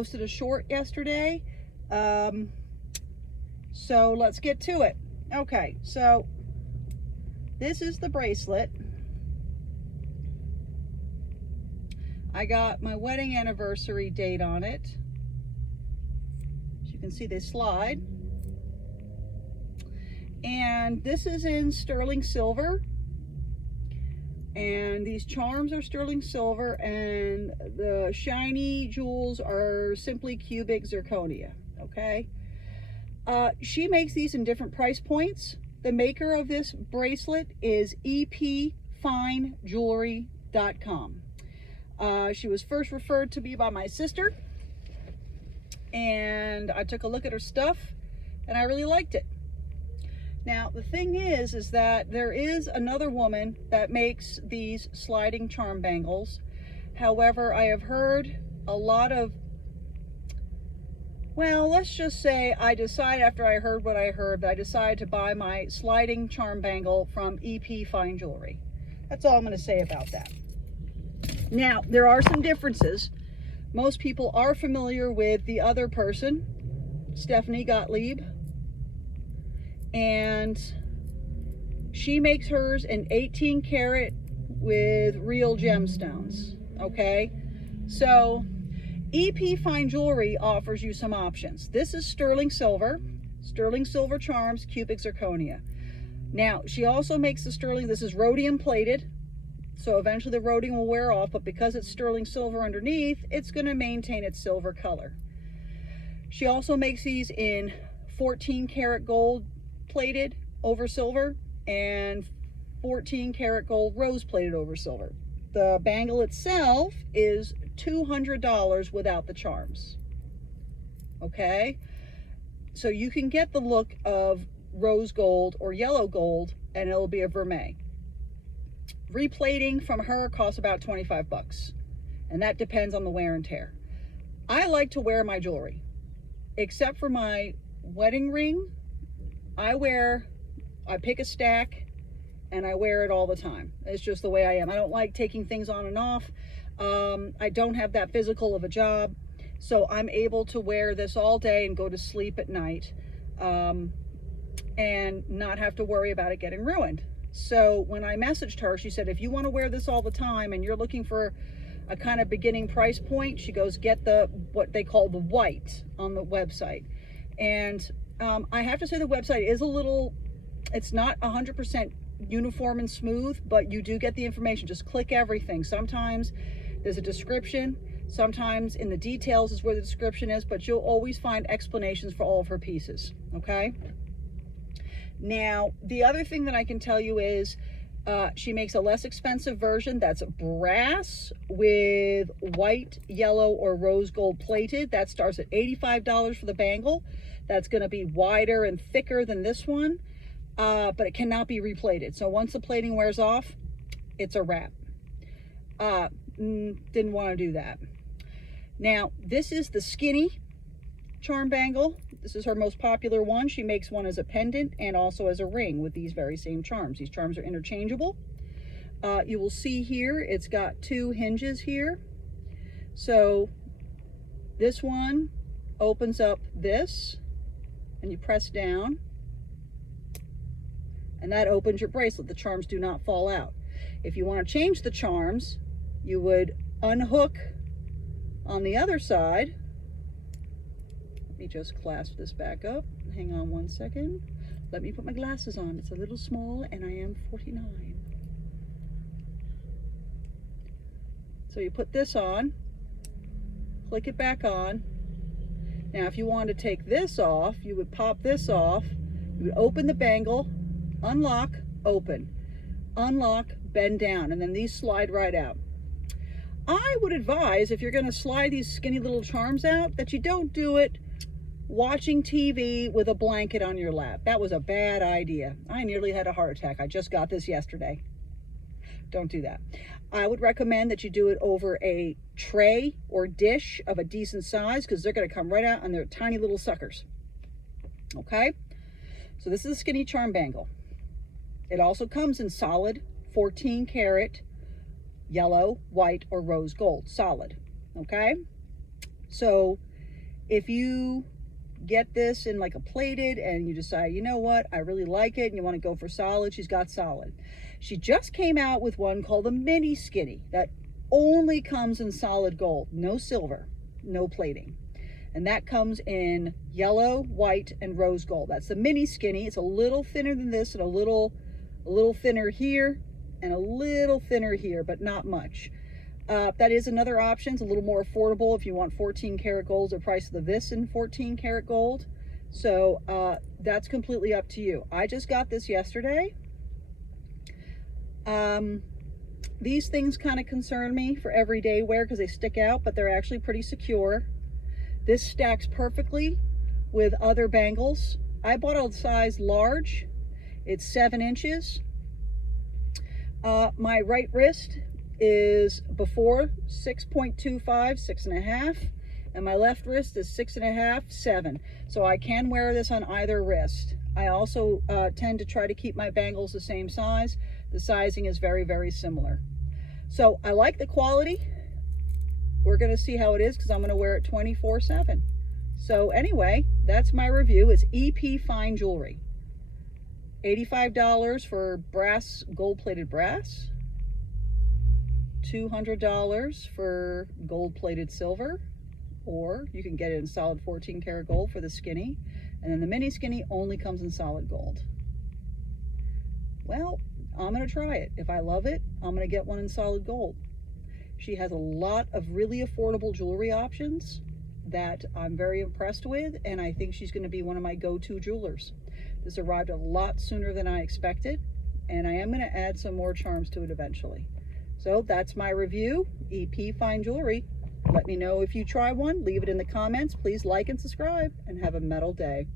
Posted a short yesterday, so let's get to it. Okay, so this is the bracelet. I got my wedding anniversary date on it. As you can see, they slide. And this is in sterling silver. And these charms are sterling silver, and the shiny jewels are simply cubic zirconia. Okay. She makes these in different price points. The maker of this bracelet is epfinejewelry.com. She was first referred to me by my sister, and I took a look at her stuff and I really liked it. Now, the thing is that there is another woman that makes these sliding charm bangles. However, I have heard a lot of, well, let's just say I decided after I heard what I heard that I decided to buy my sliding charm bangle from EP Fine Jewelry. That's all I'm going to say about that. Now, there are some differences. Most people are familiar with the other person, Stephanie Gottlieb, and she makes hers in 18 karat with real gemstones. Okay, so EP Fine Jewelry offers you some options. This is sterling silver charms, cubic zirconia. Now, she also makes the sterling, this is rhodium plated, so eventually the rhodium will wear off, but because it's sterling silver underneath, it's going to maintain its silver color. She also makes these in 14 karat gold plated over silver and 14 karat gold rose plated over silver. The bangle itself is $200 without the charms. Okay, so you can get the look of rose gold or yellow gold, and it'll be a vermeil. Replating from her costs about 25 bucks, and that depends on the wear and tear. I like to wear my jewelry, except for my wedding ring. I pick a stack and I wear it all the time. It's just the way I am. I don't like taking things on and off. I don't have that physical of a job, so I'm able to wear this all day and go to sleep at night, and not have to worry about it getting ruined. So when I messaged her, she said, if you want to wear this all the time and you're looking for a kind of beginning price point, she goes, get what they call the white on the website. And I have to say the website is it's not 100% uniform and smooth, but you do get the information. Just click everything. Sometimes there's a description, sometimes in the details is where the description is, but you'll always find explanations for all of her pieces. Okay. Now, the other thing that I can tell you is she makes a less expensive version that's brass with white, yellow, or rose gold plated. That starts at $85 for the bangle. That's going to be wider and thicker than this one, but it cannot be replated. So once the plating wears off, it's a wrap. Didn't want to do that. Now, this is the skinny charm bangle. This is her most popular one. She makes one as a pendant and also as a ring with these very same charms. These charms are interchangeable. You will see here, it's got two hinges here. So this one opens up this, and you press down, and that opens your bracelet. The charms do not fall out. If you want to change the charms, you would unhook on the other side. Let me just clasp this back up. Hang on one second. Let me put my glasses on. It's a little small and I am 49. So you put this on, click it back on. Now if you wanted to take this off, you would pop this off, you would open the bangle, unlock, open, unlock, bend down, and then these slide right out. I would advise, if you're going to slide these skinny little charms out, that you don't do it watching TV with a blanket on your lap. That was a bad idea. I nearly had a heart attack. I just got this yesterday. Don't do that. I would recommend that you do it over a tray or dish of a decent size, because they're going to come right out on their tiny little suckers. Okay? So this is a skinny charm bangle. It also comes in solid 14 karat yellow, white, or rose gold. Solid. Okay? So If you get this in like a plated and you decide, you know what, I really like it, and you want to go for solid, she's got solid. She just came out with one called the mini skinny that only comes in solid gold, no silver, no plating. And that comes in yellow, white, and rose gold. That's the mini skinny. It's a little thinner than this, and a little thinner here and a little thinner here, but not much. That is another option. It's a little more affordable if you want 14 karat gold. The price of this in 14 karat gold. So that's completely up to you. I just got this yesterday. These things kind of concern me for everyday wear because they stick out, but they're actually pretty secure. This stacks perfectly with other bangles. I bought a size large. It's 7 inches. My right wrist is before 6.25, 6.5, and my left wrist is 6.5, 7. So I can wear this on either wrist. I also tend to try to keep my bangles the same size. The sizing is very, very similar. So I like the quality. We're going to see how it is because I'm going to wear it 24/7. So anyway, that's my review. It's EP Fine Jewelry. $85 for brass, gold-plated brass. $200 for gold-plated silver. Or you can get it in solid 14 karat gold for the skinny. And then the mini skinny only comes in solid gold. Well, I'm going to try it. If I love it, I'm going to get one in solid gold. She has a lot of really affordable jewelry options that I'm very impressed with, and I think she's going to be one of my go-to jewelers. This arrived a lot sooner than I expected, and I am going to add some more charms to it eventually. So that's my review, EP Fine Jewelry. Let me know if you try one. Leave it in the comments. Please like and subscribe, and have a metal day.